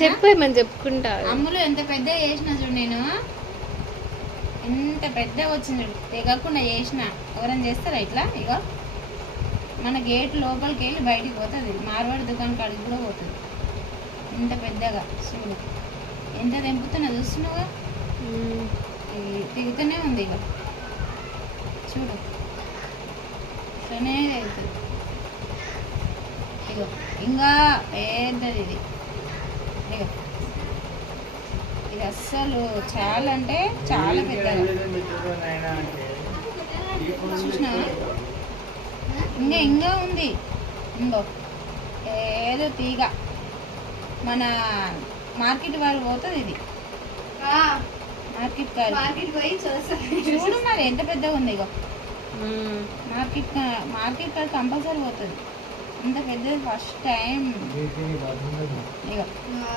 చెప్పేమని చెప్పుకుంటా. అమ్ములు ఎంత పెద్ద చేసిన చూడు, నేను ఎంత పెద్దగా వచ్చింది చూడు, తెగకుండా చేసిన. ఎవరైనా చేస్తారా ఇట్లా? ఇక మన గేట్ లోపలికి వెళ్ళి బయటికి పోతుంది, మార్వాడి దుకాణం కాడికి కూడా పోతుంది. ఇంత పెద్దగా చూడు, ఎంత తెంపుతున్నా చూస్తున్నావుగా, తెగుతూనే ఉంది. ఇక చూడు ఇట్లనే తెగుతుంది. ఇగో ఇంకా పెద్దది ఇది. ఇగో ఇది అస్సలు చాలా అంటే చాలా పెద్దగా చూసినావా? ఇంకా ఉంది. ఇంకో ఏదో తీగ మన మార్కెట్ వాళ్ళు పోతుంది ఇది. మార్కెట్ చూడు మరి ఎంత పెద్దగా ఉంది. ఇగో మార్కెట్ కాదు కంపల్సరీ పోతుంది. ఇంత పెద్దది ఫస్ట్ టైం. ఇగో